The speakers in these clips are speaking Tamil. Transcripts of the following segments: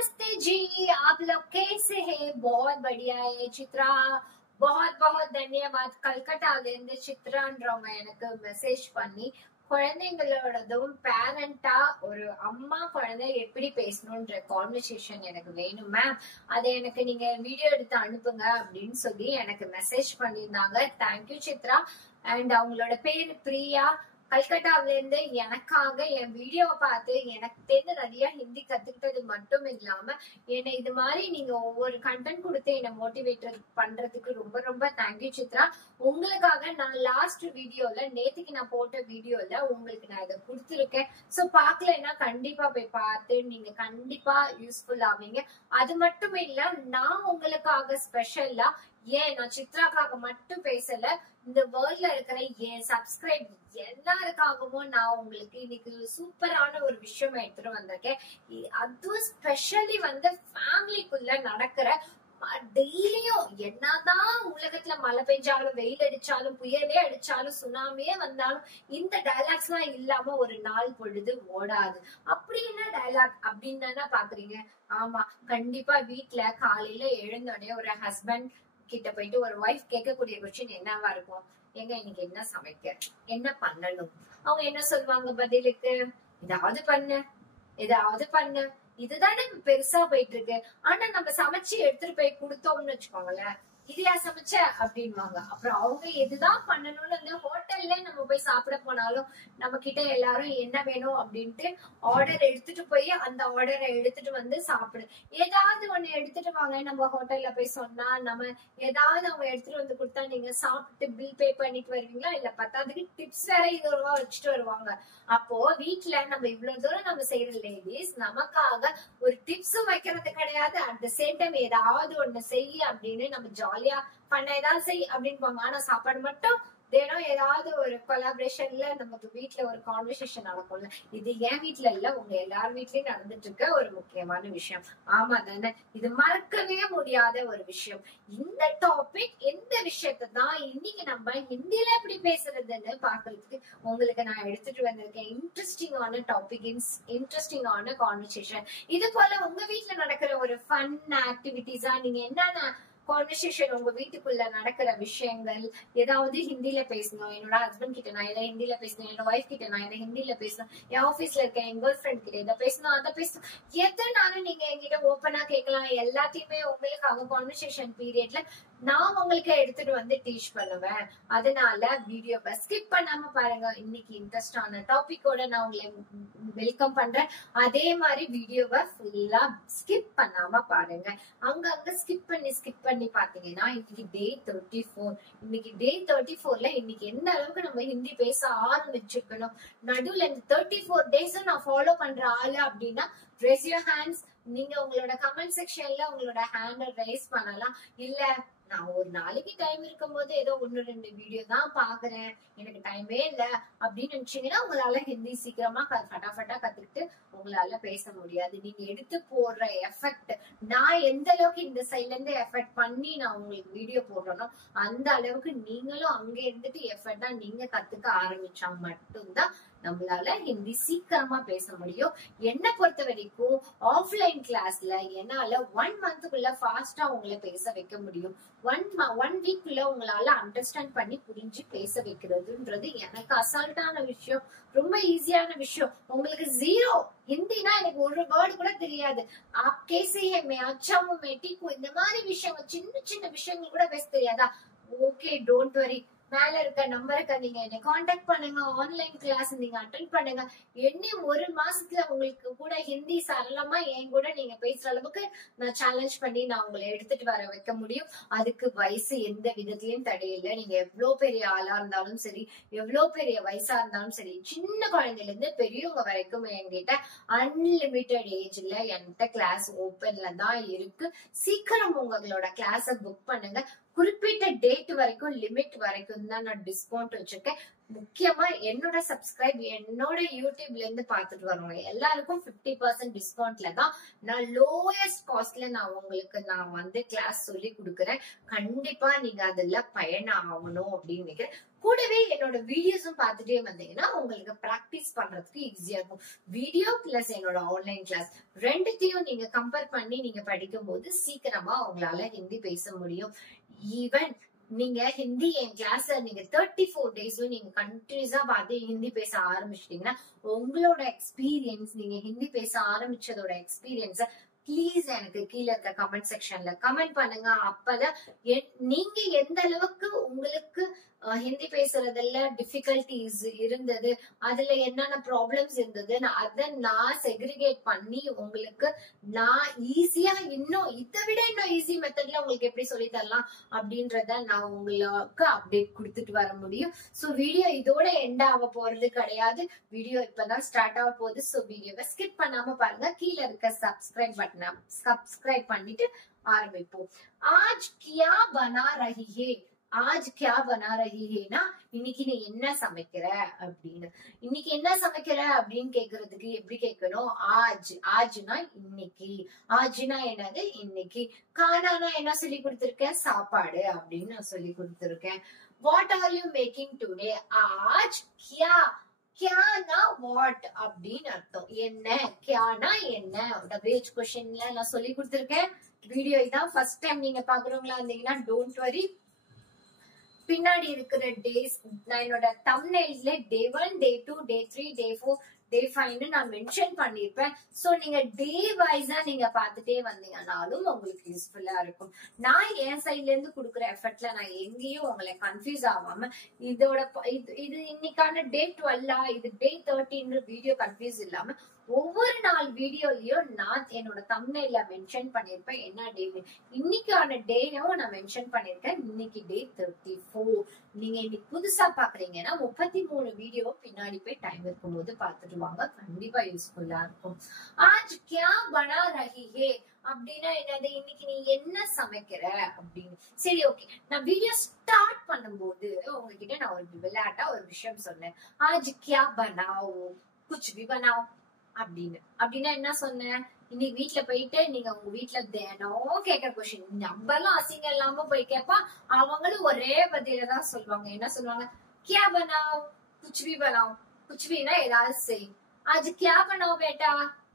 नमस्ते जी, आप लोग कैसे हैं? बहुत बढ़िया है चित्रा. बहुत बहुत धन्यवाद. கல்கட்டாலேருந்து சித்ரான்றவங்க எனக்கு மெசேஜ் பண்ணி குழந்தைங்களோடதும் பேரண்டா ஒரு அம்மா குழந்தை எப்படி பேசணும்ன்ற கான்வர்சேஷன் எனக்கு வேணும் மேம், அதை எனக்கு நீங்க வீடியோ எடுத்து அனுப்புங்க அப்படின்னு சொல்லி எனக்கு மெசேஜ் பண்ணியிருந்தாங்க. தேங்க்யூ சித்ரா. அண்ட் அவங்களோட பேரு பிரியா. கல்கட்டாவில இருந்து எனக்காக என் வீடியோவை பார்த்து எனக்கு தெரிஞ்ச நிறைய ஹிந்தி கத்துக்கிட்டது மட்டும் இல்லாம என்னை இது மாதிரி நீங்க ஒவ்வொரு கண்டென்ட் கொடுத்து என்னை மோட்டிவேட் பண்றதுக்கு ரொம்ப ரொம்ப தேங்க்யூ சித்ரா. உங்களுக்காக நான் லாஸ்ட் வீடியோல நேத்துக்கு நான் போட்ட வீடியோல உங்களுக்கு நான் இதை கொடுத்துருக்கேன். சோ பாக்கலன்னா கண்டிப்பா போய் பார்த்து நீங்க கண்டிப்பா யூஸ்ஃபுல் ஆவீங்க. அது மட்டும் இல்ல, நான் உங்களுக்காக ஸ்பெஷலா நான் சித்ராக்காக மட்டும் பேசல, இந்த வேர்ல்ட்ல இருக்கிற என் சப்ஸ்கிரைப் எல்லாருக்காகவும் நான் உங்களுக்கு இன்னைக்கு சூப்பரான ஒரு விஷயம் எடுத்துட்டு வந்திருக்கேன். அதுவும் ஸ்பெஷலி ஃபேமிலிக்குள்ள நடக்கிற டெய்லியும் என்னதான் உலகத்துல மழை பெஞ்சாலும் வெயில் அடிச்சாலும் புயலே அடிச்சாலும் சுனாமியே வந்தாலும் இந்த டைலாக்ஸ் எல்லாம் இல்லாம ஒரு நாள் பொழுது ஓடாது. அப்படி என்ன டைலாக் அப்படின்னு தானே பாக்குறீங்க? ஆமா, கண்டிப்பா வீட்டுல காலையில எழுந்தோடனே ஒரு ஹஸ்பண்ட் கிட்ட போயிட்டு ஒரு ஒய்ஃப் கேட்கக்கூடிய கொஸ்டின் என்னவா இருக்கும்? எங்க இன்னைக்கு என்ன சமைக்க, என்ன பண்ணணும்? அவங்க என்ன சொல்லுவாங்க பதிலுக்கு? ஏதாவது பண்ணு, ஏதாவது பண்ணு. இதுதானே பெருசா போயிட்டு இருக்கு. ஆனா நம்ம சமைச்சு எடுத்துட்டு போய் கொடுத்தோம்னு வச்சுக்கோங்களேன், இதையா சமைச்ச அப்படின்வாங்க. அப்புறம் அவங்க எதுதான் பண்ணணும்னு ஹோட்டல்ல நம்ம போய் சாப்பிட போனாலும் நம்ம கிட்ட எல்லாரும் என்ன வேணும் அப்படின்ட்டு ஆர்டர் எடுத்துட்டு போய் அந்த ஆர்டரை எடுத்துட்டு வந்து சாப்பிடு. ஏதாவது ஒண்ணு எடுத்துட்டு வாங்க நம்ம ஹோட்டல்ல போய் சொன்னா, நம்ம ஏதாவது அவங்க எடுத்துட்டு வந்து கொடுத்தா நீங்க சாப்பிட்டு பில் பே பண்ணிட்டு வருவீங்களா? இல்ல பத்தாவதுக்கு டிப்ஸ் வேற 20 ரூபா வச்சுட்டு வருவாங்க. அப்போ வீட்டுல நம்ம இவ்வளவு தூரம் நம்ம செய்யற லேடிஸ் நமக்காக ஒரு டிப்ஸும் வைக்கிறது கிடையாது. அட் த சேம் டைம் ஏதாவது ஒண்ணு செய்ய அப்படின்னு நம்ம ஜாலியா பண்ண ஏதாவது செய் அப்படின்னு. ஆனா சாப்பாடு மட்டும் தினம் ஏதாவது ஒரு கொலாபரேஷன்ல நமக்கு வீட்டுல ஒரு கான்வர்சேஷன் நடக்கும்ல. இது என் வீட்டுல இல்ல, உங்க எல்லார் வீட்லயும் நடந்துட்டு இருக்க ஒரு முக்கியமான விஷயம். ஆமா தானே? இது மறக்கவே முடியாத ஒரு விஷயம். இந்த டாபிக், இந்த விஷயத்தை தான் இன்னைக்கு நம்ம ஹிந்தில எப்படி பேசுறதுன்னு பாக்குறதுக்கு உங்களுக்கு நான் எடுத்துட்டு வந்திருக்கேன். இன்ட்ரெஸ்டிங்கான டாபிக், இன்ட்ரெஸ்டிங்கான கான்வர்சேஷன். இது போல உங்க வீட்டுல நடக்கிற ஒரு ஃபன் ஆக்டிவிட்டிஸா நீங்க என்னென்ன கான்வர்சேஷன், உங்க வீட்டுக்குள்ள நடக்கிற விஷயங்கள், ஏதாவது ஹிந்தில பேசணும், என்னோட ஹஸ்பண்ட் கிட்ட நான் இதை ஹிந்தில பேசணும், என்னோட ஒய்ஃப் கிட்ட நான் இதை ஹிந்தில பேசணும், என் ஆபீஸ்ல இருக்க என் கேர்ள் ஃபிரெண்ட் கிட்ட இதை பேசணும், அதை பேசணும், எதுனாலும் நீங்க என்கிட்ட ஓப்பனா கேட்கலாம். எல்லாத்தையுமே உங்களுக்காக கான்வர்சேஷன் பீரியட்ல நான் உங்களுக்கு எடுத்துட்டு வந்து டீச் பண்ணுவேன். அதனால வீடியோவை ஸ்கிப் பண்ணாம பாருங்க. இன்னைக்கு இன்ட்ரெஸ்டான டாபிக்கோட நான் உங்களை வெல்கம் பண்றேன். அதே மாதிரி வீடியோவை ஃபுல்லா ஸ்கிப் பண்ணாம பாருங்க. அங்கங்க ஸ்கிப் பண்ணி பாத்தீங்கன்னா இன்னைக்கு டே 34. இன்னைக்கு டே 34ல இன்னைக்கு எந்த அளவுக்கு நம்ம ஹிந்தி பேச ஆரம்பிச்சிருக்கணும். நடுவுல இந்த 34 டேஸும் நான் ஃபாலோ பண்ற ஆளு அப்படின்னா raise your hands. நீங்க உங்களோட கமெண்ட் செக்ஷன்ல உங்களோட ஹேண்ட ரைஸ் பண்ணலாம். இல்ல நான் ஒரு நாளைக்கு டைம் இருக்கும் போது ஏதோ 1-2 வீடியோ தான் பாக்குறேன், எனக்கு டைமே இல்ல அப்படின்னு நினைச்சீங்கன்னா உங்களால ஹிந்தி சீக்கிரமா ஃபட்டாஃபட்டா கத்துக்கிட்டு உங்களால பேச முடியாது. நீங்க எடுத்து போடுற எஃபெக்ட், நான் எந்த அளவுக்கு இந்த சைட்ல இருந்து எஃபெக்ட் பண்ணி நான் உங்களுக்கு வீடியோ போடுறேனோ அந்த அளவுக்கு நீங்களும் அங்க இருந்துட்டு எஃபெக்டா நீங்க கத்துக்க ஆரம்பிச்சா மட்டும்தான் நம்மளால ஹிந்தி சீக்கிரமா பேச முடியும். என்ன பொறுத்த வரைக்கும் ஆஃப்லைன் கிளாஸ்ல என்னால 1 மந்த்துக்குள்ள ஃபாஸ்டா உங்களை பேச வைக்க முடியும். 1 வீக்குள்ள உங்களால அண்டர்ஸ்டாண்ட் பண்ணி புரிஞ்சு பேச வைக்கிறதுன்றது எனக்கு அசால்ட்டான விஷயம், ரொம்ப ஈஸியான விஷயம். உங்களுக்கு 0 ஹிந்தினா எனக்கு ஒரு வேர்டு கூட தெரியாது. ஆப் கேசி ஹே, மே அச்சா ஹூ, மே டீக் ஹூ, இந்த மாதிரி விஷயங்கள், சின்ன சின்ன விஷயங்கள் கூட பேச தெரியாதா? Okay, don't worry. மேல இருக்க நம்பருக்கு நீங்க என்ன காண்டாக்ட் பண்ணுங்க. ஆன்லைன் கிளாஸ் நீங்க அட்டென்ட் பண்ணுங்க. என்ன 1 மாசத்துல உங்களுக்கு கூட ஹிந்தி சரளமா என் கூட நீங்க பேசுற அளவுக்கு நான் சேலஞ்ச் பண்ணி நான் உங்களை எடுத்துட்டு வர வைக்க முடியும். அதுக்கு வயசு எந்த விதத்திலயும் தடையில்லை. நீங்க எவ்வளவு பெரிய ஆளா இருந்தாலும் சரி, எவ்வளவு பெரிய வயசா இருந்தாலும் சரி, சின்ன குழந்தைல இருந்து பெரியவங்க வரைக்கும் என்கிட்ட அன்லிமிட்டெட் ஏஜ்ல என்கிட்ட கிளாஸ் ஓப்பன்ல தான் இருக்கு. சீக்கிரம் உங்களோட கிளாஸ புக் பண்ணுங்க. குறிப்பிட்ட டேட் வரைக்கும், லிமிட் வரைக்கும் தான் நான் டிஸ்கவுண்ட் வச்சிருக்கேன். முக்கியமா என்னோட சப்ஸ்கிரைப் என்னோட யூடியூப்ல இருந்து பாத்துட்டு வரவங்க எல்லாருக்கும் 50% டிஸ்கவுண்ட்ல தான் நான் லோயஸ்ட் காஸ்ட்ல நான் உங்களுக்கு நான் வந்து கிளாஸ் சொல்லி கொடுக்குறேன். கண்டிப்பா நீங்க அதுல பயணம் ஆகணும் அப்படின்னு நினைக்கிறேன். கூடவே என்னோட வீடியோஸும் பார்த்துட்டே வந்தீங்கன்னா உங்களுக்கு பிராக்டிஸ் பண்றதுக்கு ஈஸியா இருக்கும். வீடியோ பிளஸ் என்னோட ஆன்லைன் கிளாஸ் ரெண்டுத்தையும் நீங்க கம்பேர் பண்ணி நீங்க படிக்கும் போது சீக்கிரமா உங்களால ஹிந்தி பேச முடியும். ஈவன் நீங்க ஹிந்தி என் கிளாஸ்ல நீங்க 34 டேஸும் நீங்க கண்டினியூஸா பார்த்து ஹிந்தி பேச ஆரம்பிச்சிட்டீங்கன்னா உங்களோட எக்ஸ்பீரியன்ஸ் நீங்க ஹிந்தி பேச ஆரம்பிச்சதோட எக்ஸ்பீரியன்ஸ பிளீஸ் எனக்கு கீழே இருக்க கமெண்ட் செக்ஷன்ல கமெண்ட் பண்ணுங்க. அப்பதான் நீங்க எந்த அளவுக்கு உங்களுக்கு ஹிந்தி பேசுறதுல டிஃபிகல்டிஸ் இருந்தது, அதுல என்னென்ன ப்ராப்ளம்ஸ் இருந்தது, அதை நான் செக்ரிகேட் பண்ணி உங்களுக்கு நான் ஈஸியா இன்னும் இதை விட இன்னும் ஈஸி மெத்தட்ல உங்களுக்கு எப்படி சொல்லி தரலாம் அப்படின்றத நான் உங்களுக்கு அப்டேட் கொடுத்துட்டு வர முடியும். சோ வீடியோ இதோட எண்ட் ஆக போறது கிடையாது. வீடியோ இப்பதான் ஸ்டார்ட் ஆக போகுது. சோ வீடியோவை ஸ்கிப் பண்ணாம பாருங்க. கீழே இருக்க சப்ஸ்கிரைப் பட்டனை சப்ஸ்கிரைப் பண்ணிட்டு ஆரம்பிப்போம். ஆஜ் கியா பனா ரஹி ஹே, ஆஜ் கியா பனா ரஹி ஹேனா இன்னைக்கு நீ என்ன சமைக்கிற அப்படின்னு. இன்னைக்கு என்ன சமைக்கிற அப்படின்னு கேக்குறதுக்கு எப்படி கேட்கணும்? ஆஜ், ஆஜ்னா இன்னைக்கு, ஆஜ்னா என்னது இன்னைக்கு. கானானா என்ன சொல்லி கொடுத்திருக்கேன்? சாப்பாடு அப்படின்னு நான் சொல்லி கொடுத்திருக்கேன். What are you making today? ஆஜ் கியா, கியானா வாட் அப்படின்னு அர்த்தம். என்ன, கியானா என்ன டபிள்யூஹெச் கொஸ்டின்ல நான் சொல்லி கொடுத்திருக்கேன். வீடியோ இதான் ஃபர்ஸ்ட் டைம் நீங்க பாக்குறவங்களா இருந்தீங்கன்னா டோன்ட் வரி, பின்னாடி இருக்கிற டேஸ் நான் என்னோட தம்ப்நெயில்ல டே 1, டே 2, டே 3, டே 4, டே 5 நான் மென்ஷன் பண்ணிருப்பேன். சோ நீங்க டே வைஸா நீங்க பாத்துட்டே வந்தீங்கன்னாலும் உங்களுக்கு யூஸ்ஃபுல்லா இருக்கும். நான் என் சைட்ல இருந்து கொடுக்குற எஃபர்ட்ல நான் எங்கேயும் உங்களை கன்ஃபியூஸ் ஆகாம இதோட இது இன்னைக்கான டே 12 இது டே 13 வீடியோ கன்ஃபியூஸ் இல்லாம ஒவ்வொரு நாள் வீடியோலயும் நான் என்னோட தம்ப்நெயில்ல மென்ஷன் பண்ணிருப்பேன் என்ன டே. இன்னைக்கான டேயும் நான் மென்ஷன் பண்ணிருக்கேன். இன்னைக்கு டே 34. நீங்க இன்னைக்கு புதுசா பாக்குறீங்கன்னா 33 வீடியோ பின்னாடி போய் டைம் இருக்கும் போது பாத்துட்டு வாங்க. கண்டிப்பா யூஸ்ஃபுல்லா இருக்கும். ஆஜ் கியா பனா ரஹி ஹே அப்படின்னா என்னது? இன்னைக்கு நீ என்ன சமைக்கிற அப்படின்னு. சரி, ஓகே. நான் வீடியோ ஸ்டார்ட் பண்ணும்போது உங்ககிட்ட நான் ஒரு விளையாட்டா ஒரு விஷயம் சொன்னேன். ஆஜ் கியா பனாவோ, குச் பி பனாவோ அப்படின்னு. அப்படின்னா என்ன சொன்னேன்? இன்னைக்கு வீட்டுல போயிட்டு நீங்க உங்க வீட்டுல தினம் கேட்கிற கொஸ்டின் நம்மளும் அசிங்கம் இல்லாம போய் கேட்பா, அவங்களும் ஒரே பதில தான் சொல்லுவாங்க. என்ன சொல்லுவாங்க? கியா பனாவ், குச் பி பனாவ். குச் பினா ஏதாவது செய். ஆஜ் கியா பனாவ் பேட்டா,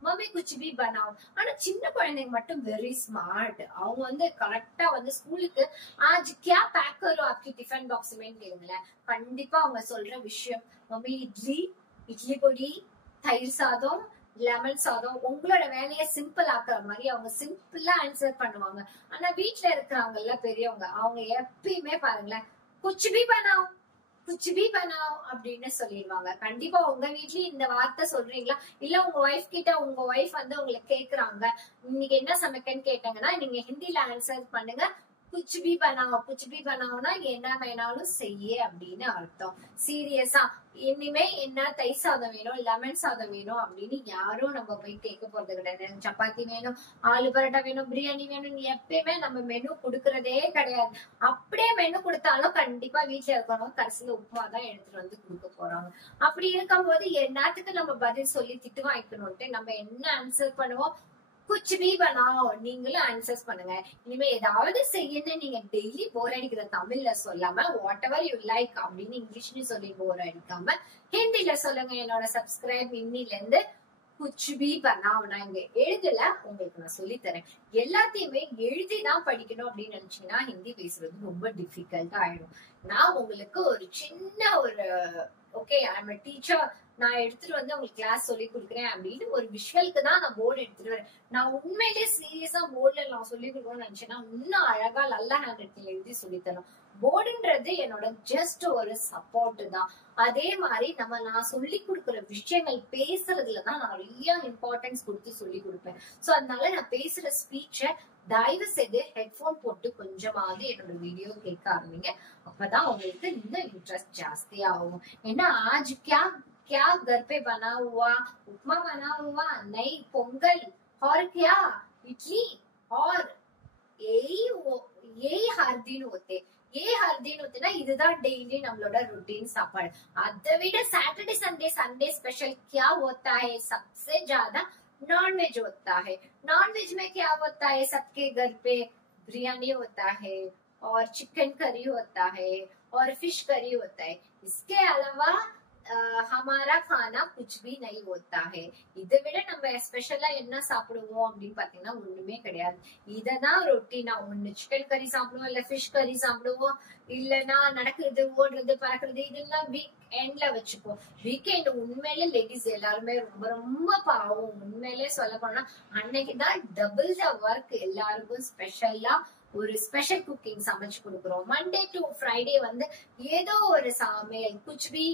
மம்மி குச் பி பனாவ். ஆனா சின்ன குழந்தைங்க மட்டும் வெரி ஸ்மார்ட். அவங்க வந்து கரெக்டா வந்து ஸ்கூலுக்கு ஆஜ் கியா பேக் கரோ ஆப்கி டிஃபன் பாக்ஸ் में கேளுங்களேன். கண்டிப்பா அவங்க சொல்ற விஷயம் மம்மி இட்லி, இட்லி பொடி, தயிர் சாதம், லெமன் சாதம். உங்களோட வேலையை சிம்பிள் ஆக்குற மாதிரி அவங்க சிம்பிளா ஆன்சர் பண்ணுவாங்க. ஆனா வீட்டுல இருக்கிறவங்கல்ல பெரியவங்க அவங்க எப்பயுமே பாருங்களேன் குச் பி பனாவ், குச் பி பனாவ் அப்படின்னு சொல்லிடுவாங்க. கண்டிப்பா உங்க வீட்லயும் இந்த வார்த்தை சொல்றீங்களா? இல்ல உங்க ஒய்ஃப் கிட்ட உங்க ஒய்ஃப் வந்து உங்களுக்கு கேக்குறாங்க இன்னைக்கு என்ன சமைக்கன்னு கேட்டாங்கன்னா நீங்க ஹிந்தில ஆன்சர் பண்ணுங்க குச் பி பனாவ். குச் பி பனாவ்னா என்ன வேணாலும் செய்ய அப்படின்னு அர்த்தம். சீரியஸா இனிமே என்ன தயிர் சாதம் வேணும், லெமன் சாதம் வேணும் அப்படின்னு யாரும் நம்ம போய் கேட்க போறது கிடையாது. சப்பாத்தி வேணும், ஆலு பரோட்டா வேணும், பிரியாணி வேணும், எப்பயுமே நம்ம மெனு கொடுக்கறதே கிடையாது. அப்படியே மெனு கொடுத்தாலும் கண்டிப்பா வீட்டுல இருக்கிறவங்க கடைசியில உப்புமா தான் எடுத்துட்டு வந்து கொடுக்க போறாங்க. அப்படி இருக்கும் போது எல்லாத்துக்கும் நம்ம பதில் சொல்லி திட்டு வாங்கிக்கணும்ட்டு நம்ம என்ன ஆன்சர் பண்ணுவோம்? குச் பி பனாவ். நீங்களும் ஆன்சர்ஸ் பண்ணுங்க. இனிமே ஏதாவது செய்யணும் நீங்க டெய்லி போர் அடிக்கிற தமிழ்ல சொல்லாம வாட் எவர் யூ லைக் அப்படின்னு இங்கிலீஷ்லயும் சொல்லி போர் அடிக்காம ஹிந்தில சொல்லுங்க. என்னோட சப்ஸ்கிரைப் இன்னில இருந்து குச் பி பனாவ் நான் இங்க எழுதல, உங்களுக்கு நான் சொல்லி தரேன். எல்லாத்தையுமே எழுதிதான் படிக்கணும் அப்படின்னு நினைச்சீங்கன்னா ஹிந்தி பேசுறது ரொம்ப டிஃபிகல்ட்டா ஆயிடும். நான் உங்களுக்கு ஒரு சின்ன ஒரு okay I am a teacher, நான் எடுத்துட்டு வந்து உங்களுக்கு கிளாஸ் சொல்லி கொடுக்குறேன் அப்படின்னு ஒரு விஷுவலுக்கு தான் நான் போர்டு எடுத்துட்டு வரேன். நான் உண்மையிலேயே சீரியஸா போர்டுல நான் சொல்லி கொடுக்கணும்னு நினைச்சேன்னா இன்னும் அழகா நல்ல ஹேண்ட் ரைட்டிங் எழுதி சொல்லி தரணும். போர்டுன்றது என்னோட ஜஸ்ட் ஒரு சப்போர்ட் தான். அதே மாதிரி நான் சொல்லி கொடுக்குற விஷயங்கள் பேசுறதுலதான் நான் நிறைய இம்பார்ட்டன்ஸ் கொடுத்து சொல்லி கொடுப்பேன். சோ அதனால நான் பேசுற ஸ்பீச்ச தயவு செய்து ஹெட்போன் போட்டு கொஞ்சமாவது என்னோட வீடியோ கேட்க ஆரம்பிங்க. அப்பதான் உங்களுக்கு இன்னும் இன்ட்ரெஸ்ட் ஜாஸ்தி ஆகும். ஏன்னா ஆஜ் क्या क्या घर पे बना हुआ उपमा बना हुआ नई पोंगल और क्या इडली और यही हर दिन होते, हर दिन होते ना இதுதான் डेली நம்மளோட रूटीन சாப்பாடு அதை விட सैटरडे संडे संडे स्पेशल क्या होता है सबसे ज्यादा नॉनवेज होता है नॉनवेज में क्या होता है सबके घर पे बिरयानी होता है और चिकन करी होता है और फिश करी होता है इसके अलावा हमारा खाना कुछ भी नहीं होता है இதை விட நம்ம ஸ்பெஷலா என்ன சாப்பிடுவோம் அப்படின்னு பாத்தீங்கன்னா ஒண்ணுமே கிடையாது இததான் ரொட்டீனா ஒண்ணு சிக்கன் கறி சாப்பிடுவோம் இல்ல ஃபிஷ் கறி சாப்பிடுவோம் இல்லனா நடக்கிறது ஓடுறது பறக்கிறது இதெல்லாம் வீக் எண்ட்ல வச்சுப்போம் வீக்கெண்ட் உண்மையிலே லேடிஸ் எல்லாருமே ரொம்ப ரொம்ப பாவம் உண்மையிலே சொல்ல போனா அன்னைக்குதான் டபுள் த ஒர்க் எல்லாருக்கும் ஸ்பெஷலா ஒரு ஸ்பெஷல் குக்கிங் சமைச்சு கொடுக்குறோம் மண்டே டு ஃப்ரைடே வந்து ஏதோ ஒரு சமையல் குச் பி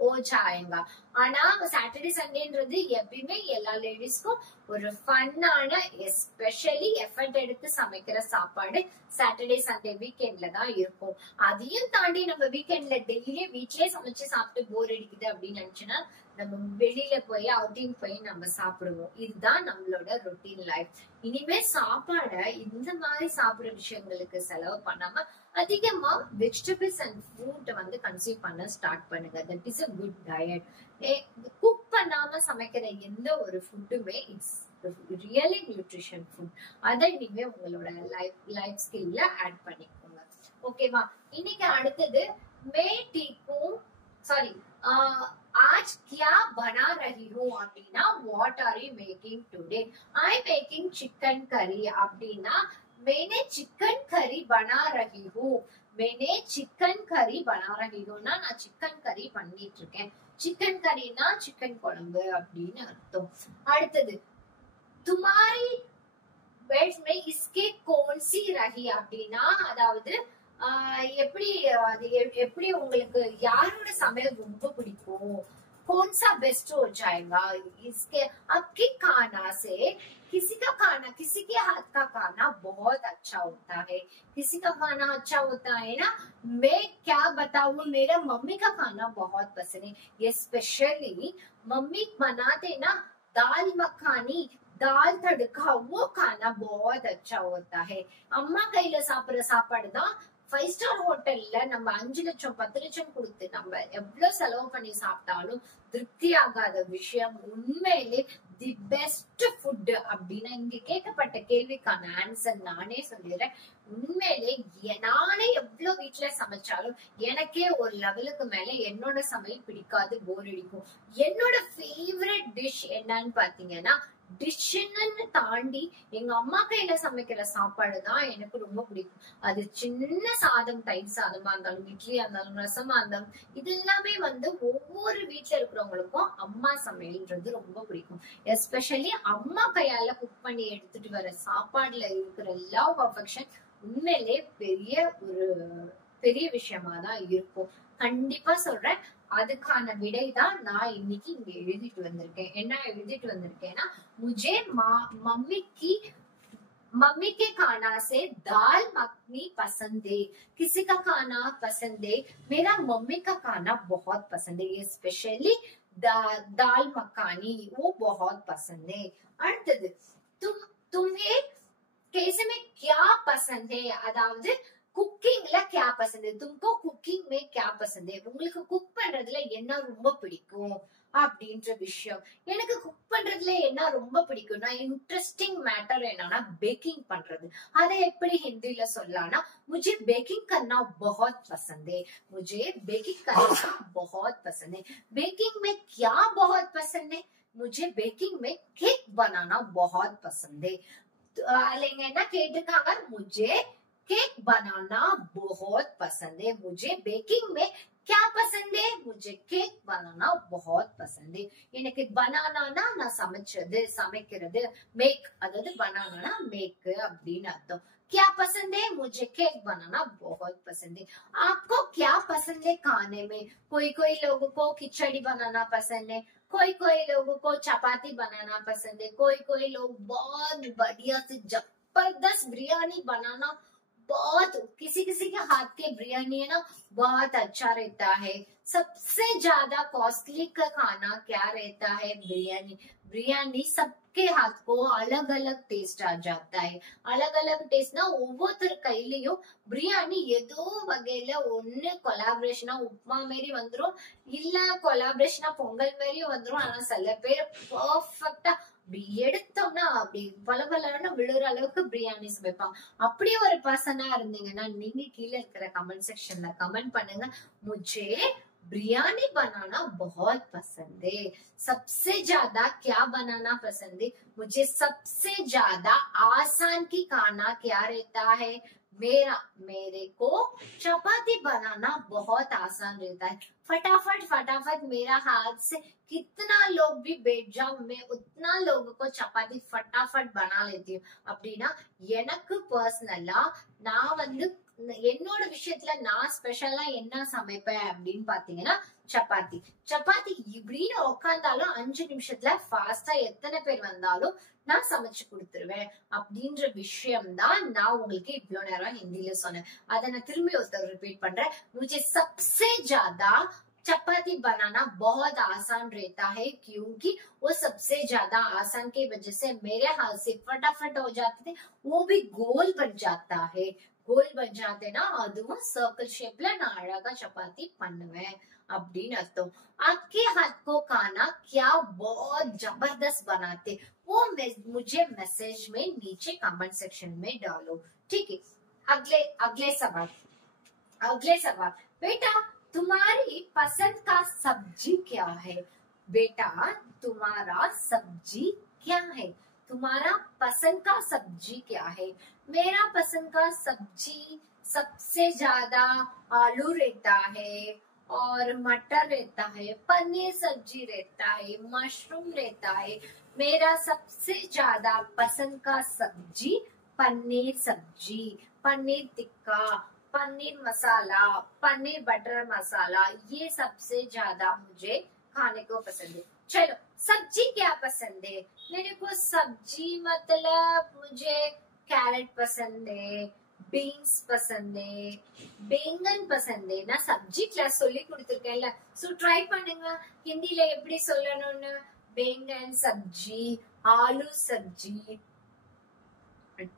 हो जाएगा ஆனா சாட்டர்டே சண்டேன்றது எப்பயுமே எல்லா லேடிஸ்க்கும் ஒரு ஃபன்னான எஸ்பெஷலி எஃபர்ட் எடுத்து சமைக்கிற சாப்பாடு சாட்டர்டே சண்டே வீக்கெண்ட்ல தான் இருக்கும் அதையும் தாண்டி நம்ம வீக்கெண்ட்ல டெய்லி வீட்லயே சமைச்சு சாப்பிட்டு போர் அடிக்குது அப்படின்னு நினைச்சுன்னா நம்ம வெளியில போய் அவுட்டிங் போய் நம்ம சாப்பிடுவோம் இதுதான் நம்மளோட ரொட்டீன் லைஃப் இனிமே சாப்பாட இந்த மாதிரி சாப்பிடுற விஷயங்களுக்கு செலவு பண்ணாம அதிகமா வெஜிடபிள்ஸ் அண்ட் ஃப்ரூட் வந்து கன்சியூம் பண்ண ஸ்டார்ட் பண்ணுங்க that is a good diet cook பண்ணாம சமைக்கிற எந்த ஒரு ஃபுட்டுமே இட்ஸ் ரியலி நியூட்ரிஷன் ஃபுட் அதை நீங்க உங்களோட லைஃப் ஸ்கில்ல ஆட் பண்ணிக்கோங்க ஓகேவா இன்னைக்கு அடுத்தது மே டீக்கும் சாரி आज क्या बना रही हूँ அப்படின்னா what are you making today I am making chicken curry அப்படின்னா मैंने चिकन करी बना रही हूँ मैंने चिकन करी बना रही हूँ ना நான் चिकन करी பண்ணிட்டு இருக்கேன் चिकन करीனா चिकन குழம்பு அப்படின்னு அர்த்தம் அடுத்தது तुम्हारी बेड में इसके कौन सी रही அப்படின்னா அதாவது எப்படி உங்களுக்கு யாரோட சமையல் ரொம்ப பிடிக்கும் कौन सा बेस्ट हो जाएगा इसके आपके खाना से किसी का खाना किसी के हाथ का खाना बहुत अच्छा होता है किसी का खाना अच्छा होता है ना मैं क्या बताऊं मेरा मम्मी का खाना बहुत पसंद है ये स्पेशली मम्मी बनाते ना दाल मखानी दाल तड़का वो खाना बहुत अच्छा होता है अम्मा கையில சாப்பிடுற சாப்பாடு தான் 5 ஸ்டார் ஹோட்டல்ல நம்ம 5 லட்சம் 10 லட்சம் கொடுத்து நம்ம எவ்வளவு செலவு பண்ணி சாப்பிட்டாலும் திருப்தி ஆகாத விஷயம் உண்மையிலே தி பெஸ்ட் ஃபுட் அப்படின்னா இங்க கேட்கப்பட்ட கேள்விக்கான ஆன்சர் நானே சொல்லிடுறேன் உண்மையிலே நானே எவ்வளவு வீட்டுல சமைச்சாலும் எனக்கே ஒரு லெவலுக்கு மேல என்னோட சமையல் பிடிக்காது போர் அடிக்கும் என்னோட ஃபேவரட் டிஷ் என்னன்னு பாத்தீங்கன்னா டிஷ்ன்னு தாண்டி எங்க அம்மா கையில சமைக்கிற சாப்பாடு தான் எனக்கு ரொம்ப பிடிக்கும் அது சின்ன சாதம் தயிர் சாதமா இருந்தாலும் இட்லியா இருந்தாலும் ரசமா இருந்தாலும் இது எல்லாமே வந்து ஒவ்வொரு வீட்டுல இருக்கிறவங்களுக்கும் அம்மா சமையல்ன்றது ரொம்ப பிடிக்கும் எஸ்பெஷலி அம்மா கையால குக் பண்ணி எடுத்துட்டு வர சாப்பாடுல இருக்கிற லவ் அஃபெக்ஷன் உண்மையிலே பெரிய விஷயமா தான் இருக்கும் கண்டிப்பா சொல்றேன் அதுக்கான விடைதான் நான் இன்னைக்கு இங்க எழுதிட்டு வந்திருக்கேன் என்ன எழுதிட்டு வந்திருக்கேன்னா मुझे मम्मी के खाना से दाल मखनी पसंद है किसी का खाना पसंद है मेरा मम्मी का खाना बहुत पसंद है ये स्पेशली दाल मखानी वो बहुत पसंद है அடுத்தது तुम्हें कैसे में क्या पसंद है அதாவது குக்கிங்ல क्या पसंद है तुमको कुकिंग में क्या पसंद है உங்களுக்கு குக் பண்றதுல என்ன ரொம்ப பிடிக்கும் அப்படின்ற விஷயம் எனக்கு குக் பண்றதுல என்ன ரொம்ப பிடிக்கும்னா இன்ட்ரெஸ்டிங் மேட்டர் என்னன்னா பேக்கிங் பண்றது அதை எப்படி ஹிந்தில சொல்லலாம்னா मुझे बेकिंग करना बहुत पसंद है मुझे बेकिंग करना बहुत पसंद है बेकिंग में क्या बहुत पसंद है मुझे बेकिंग में केक बनाना बहुत पसंद है लेकिन என்ன கேட்டிருக்காங்க मुझे केक बनाना बहुत पसंद है मुझे बेकिंग में क्या पसंद है मुझे केक बनाना बहुत पसंद है எனக்கு பனானானா நான் சமைக்கிறது மேக் அதாவது பனானானா மேக் அப்படின்னு அர்த்தம் क्या पसंद है मुझे केक बनाना बहुत पसंद है आपको क्या पसंद है खाने में कोई लोगों को खिचड़ी बनाना पसंद है कोई लोगों को चपाती बनाना पसंद है कोई लोग बहुत बढ़िया से जबरदस्त बिरयानी बनाना बहुत किसी के हाथ के बिरयानी है ना बहुत अच्छा रहता है सबसे ज्यादा कॉस्टली का खाना क्या रहता है बिरयानी सब आपके हाथ को अलग अलग टेस्ट आ जाता है. अलग अलग टेस्ट ना ஒவ்வொருத்தர் கையிலயும் பிரியாணி ஏதோ வகையில ஒண்ணு கொலாபரேஷனா உப்மா மாரி வந்துரும், இல்ல கொலாபரேஷனா பொங்கல் மாரியும் வந்துரும். ஆனா சில பேர் பெர்ஃபெக்ட்டா அப்படி எடுத்தோம்னா அப்படி பலபலன்னு விழுற அளவுக்கு பிரியாணி சமைப்பாங்க. அப்படியே ஒரு பர்சனா இருந்தீங்கன்னா நீங்க கீழே இருக்கிற கமெண்ட் செக்ஷன்ல கமெண்ட் பண்ணுங்க. मुझे बिरयानी बनाना बहुत पसंद है. सबसे ज्यादा क्या बनाना पसंद है? मुझे सबसे ज्यादा आसान की खाना क्या रहता है? मेरे को चपाती बनाना बहुत आसान रहता है. फटाफट फटाफट मेरा हाथ से कितना लोग भी बैठ जाओ, मैं उतना लोगों को चपाती फटाफट बना लेती हूँ. அப்படின்னா எனக்கு பர்சனலா நான் வந்து என்னோட விஷயத்துல நான் ஸ்பெஷலா என்ன சமைப்பேன் அப்படின்னு பாத்தீங்கன்னா சப்பாத்தி. சப்பாத்தி இப்படின்னு உட்காந்தாலும் 5 நிமிஷத்துல ஃபாஸ்டா எத்தனை பேர் வந்தாலும் நான் சமைச்சு கொடுத்துருவேன் அப்படின்ற விஷயம் தான் நான் உங்களுக்கு இவ்வளவு நேரம் ஹிந்தில சொன்னேன். அதை நான் திரும்பி ஒருத்தர் ரிப்பீட் பண்றேன். मुझे सबसे ज्यादा चपाती बनाना बहुत आसान रहता है क्योंकि वो सबसे ज्यादा आसान की वजह से मेरे हाथ से फटाफट हो जाते थे, वो भी गोल बन जाता है. கோல் பன் ஜாத்தேனா அதுவும் சர்க்கிள் ஷேப்ல நான் அழகா சப்பாத்தி பண்ணுவேன் அப்படின்னு அர்த்தம். आपके हाथ को खाना क्या बहुत जबरदस्त बनाते, वो मुझे मैसेज में नीचे कमेंट सेक्शन में डालो. ठीक है. अगले सवाल बेटा तुम्हारी पसंद का सब्जी क्या है? बेटा तुम्हारा सब्जी क्या है? तुम्हारा पसंद का सब्जी क्या है? मेरा पसंद का सब्जी सबसे ज्यादा आलू रहता है और मटर रहता है, पनीर सब्जी रहता है, मशरूम रहता है. मेरा सबसे ज्यादा पसंद का सब्जी पनीर सब्जी, पनीर टिक्का, पनीर मसाला, पनीर बटर मसाला, ये सबसे ज्यादा मुझे खाने को पसंद है. चलो सब्जी क्या पसंद है? मेरे को सब्जी मतलब मुझे कैरेट पसंद है, बीन्स पसंद है, बैंगन पसंद है. நான் சப்ஜி கிளாஸ் சொல்லி கொடுத்திருக்கேன்ல, சோ ட்ரை பண்ணுங்க ஹிந்தில எப்படி சொல்லணும்னு. बैंगन सब्जी, आलू सब्जी,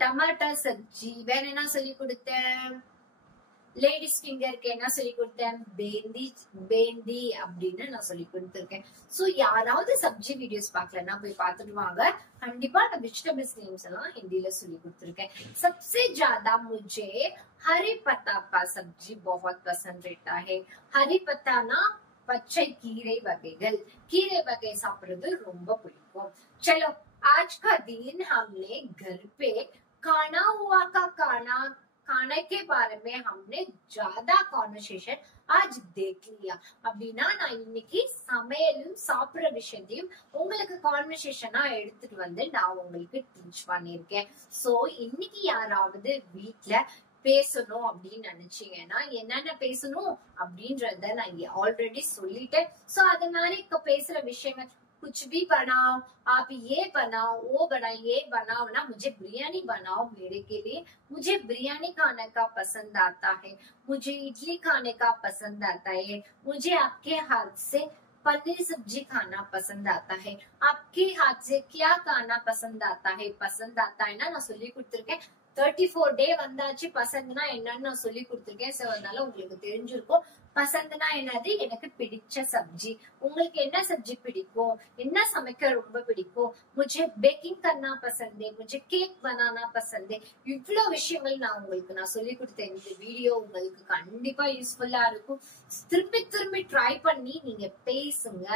टमाटर सब्जी. வேற என்ன சொல்லி கொடுத்தேன்? லேடிஸ் ஃபிங்கருக்கு என்ன சொல்லி கொடுத்தேன்? பேந்தி அப்படின்னு நான் சொல்லி கொடுத்திருக்கேன். சோ யாராவது சப்ஜி வீடியோஸ் பார்க்கலன்னா போய் பார்த்துட்டு வாங்க. கண்டிப்பா நான் வெஜிடபிள்ஸ் நேம்ஸ் எல்லாம் ஹிந்தில சொல்லி கொடுத்திருக்கேன். सबसे ज्यादा मुझे हरी पत्ता का सब्जी बहुत पसंद रहता है. हरी पत्ताना பச்சை கீரை வகைகள், கீரை வகை சாப்பிடுறது ரொம்ப பிடிக்கும். चलो आज का दिन हमने घर पे खाना हुआ का खाने के बारे में हमने ज्यादा कॉन्वर्सेशन आज देख लिया. அப்படின்னா நான் இன்னைக்கு சமையலும் சாப்பிடுற விஷயத்தையும் உங்களுக்கு கான்வர்சேஷனா எடுத்துட்டு வந்து நான் உங்களுக்கு டீச் பண்ணிருக்கேன். சோ இன்னைக்கு யாராவது வீட்ல பேசணும் அப்படின்னு நினைச்சீங்கன்னா என்னென்ன பேசணும் அப்படின்றத நான் ஆல்ரெடி சொல்லிட்டேன். சோ அது மாதிரி பேசுற விஷயங்கள் कुछ भी बनाओ, आप ये बनाओ वो बनाओ ये बनाओ ना, मुझे बिरयानी बनाओ मेरे के लिए, मुझे बिरयानी खाने का पसंद आता है, मुझे इडली खाने का पसंद आता है, मुझे आपके हाथ से पनीर सब्जी खाना पसंद आता है, आपके हाथ से क्या खाना पसंद आता है ना நான் சொல்லி கொடுத்திருக்கேன். 34 டே வந்தாச்சு. பசந்தனா என்னன்னு நான் சொல்லி கொடுத்திருக்கேன். சோ அதனால உங்களுக்கு தெரிஞ்சிருக்கும் பசந்தனா என்னது. எனக்கு பிடிச்ச சப்ஜி. உங்களுக்கு என்ன சப்ஜி பிடிக்கும், என்ன சமைக்க ரொம்ப பிடிக்கும்? मुझे बेकिंग करना पसंद है, मुझे केक बनाना पसंद है. இவ்ளோ விஷயங்கள் நான் சொல்லி கொடுத்தேன். இந்த வீடியோ உங்களுக்கு கண்டிப்பா யூஸ்ஃபுல்லா இருக்கும். திரும்பி ட்ரை பண்ணி நீங்க பேசுங்க.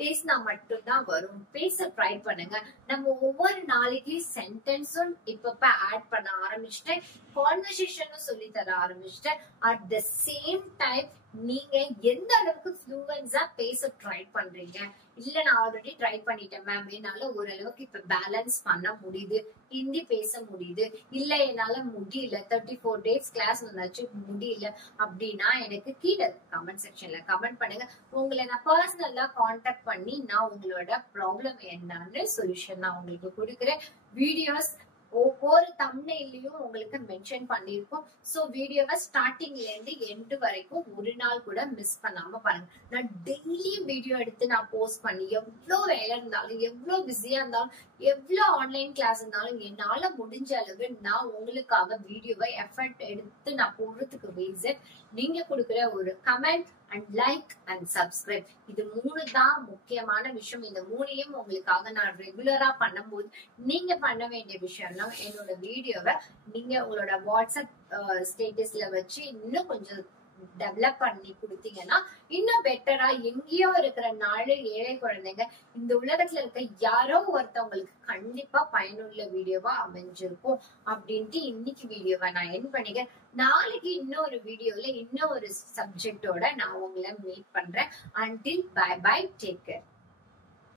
பேசினா மட்டும்தான் வரும். பேச ட்ரை பண்ணுங்க. நம்ம ஒவ்வொரு நாளைக்கு சென்டென்ஸும் இப்ப ஆட் பண்ண ஆரம்பிச்சுட்டேன். கான்வர்சேஷனும் சொல்லி தர ஆரம்பிச்சுட்டேன். அட் த சேம் டைம் நீங்க எந்த அளவுக்கு ஃப்ளூவன்ஸா பேச ட்ரை பண்றீங்க. இல்ல நான் ஆல்ரெடி ட்ரை பண்ணிட்டேன் மேம், என்னால ஓரளவுக்கு இப்ப பேலன்ஸ் பண்ண முடியுது, ஹிந்தி பேச முடியுது, இல்ல என்னால முடியல, 34 டேஸ் கிளாஸ் வந்தாச்சு முடியல அப்படின்னா எனக்கு கீழே கமெண்ட் செக்ஷன்ல கமெண்ட் பண்ணுங்க. உங்களை நான் பர்சனலா கான்டாக்ட் பண்ணி நான் உங்களோட ப்ராப்ளம் என்னன்னு சொல்யூஷன் நான் உங்களுக்கு கொடுக்குறேன். வீடியோஸ் ஒவ்வொரு தம்ப்நெயிலையும் உங்களுக்கு மென்ஷன் பண்ணிருக்கோம். சோ வீடியோவை ஸ்டார்டிங்ல இருந்து எண்ட் வரைக்கும் ஒரு நாள் கூட மிஸ் பண்ணாம பாருங்க. நான் டெய்லி வீடியோ எடுத்து நான் போஸ்ட் பண்ணி எவ்வளவு வேலை இருந்தாலும், எவ்வளவு பிஸியா இருந்தாலும், எவ்வளவு ஆன்லைன் கிளாஸ் இருந்தாலும் என்னால முடிஞ்ச அளவு நான் உங்களுக்காக வீடியோவை எஃபர்ட் எடுத்து நான் போடுறதுக்கு ரீசன் நீங்க கொடுக்குற ஒரு comment and like and subscribe. இது 3 தான் முக்கியமான விஷயம். இந்த 3யும் உங்களுக்காக நான் ரெகுலரா பண்ணும்போது நீங்க பண்ண வேண்டிய விஷயம்லாம் என்னோட வீடியோவை நீங்க உங்களோட வாட்ஸ்அப் ஸ்டேட்டஸ்ல வச்சு இன்னும் கொஞ்சம் டெவலப் பண்ணி கொடுத்தீங்கன்னா இன்னும் பெட்டரா எங்கேயோ இருக்கிற 4 ஏழை குழந்தைங்க இந்த உலகத்துல இருக்க யாரோ ஒருத்தவங்களுக்கு கண்டிப்பா பயனுள்ள வீடியோவா அமைஞ்சிருக்கும் அப்படின்ட்டு இன்னைக்கு வீடியோவை நான் என் பண்ணிக்கிறேன். நாளைக்கு இன்னொரு வீடியோல இன்னொரு சப்ஜெக்டோட நான் உங்களை மீட் பண்றேன். Until bye bye, take care.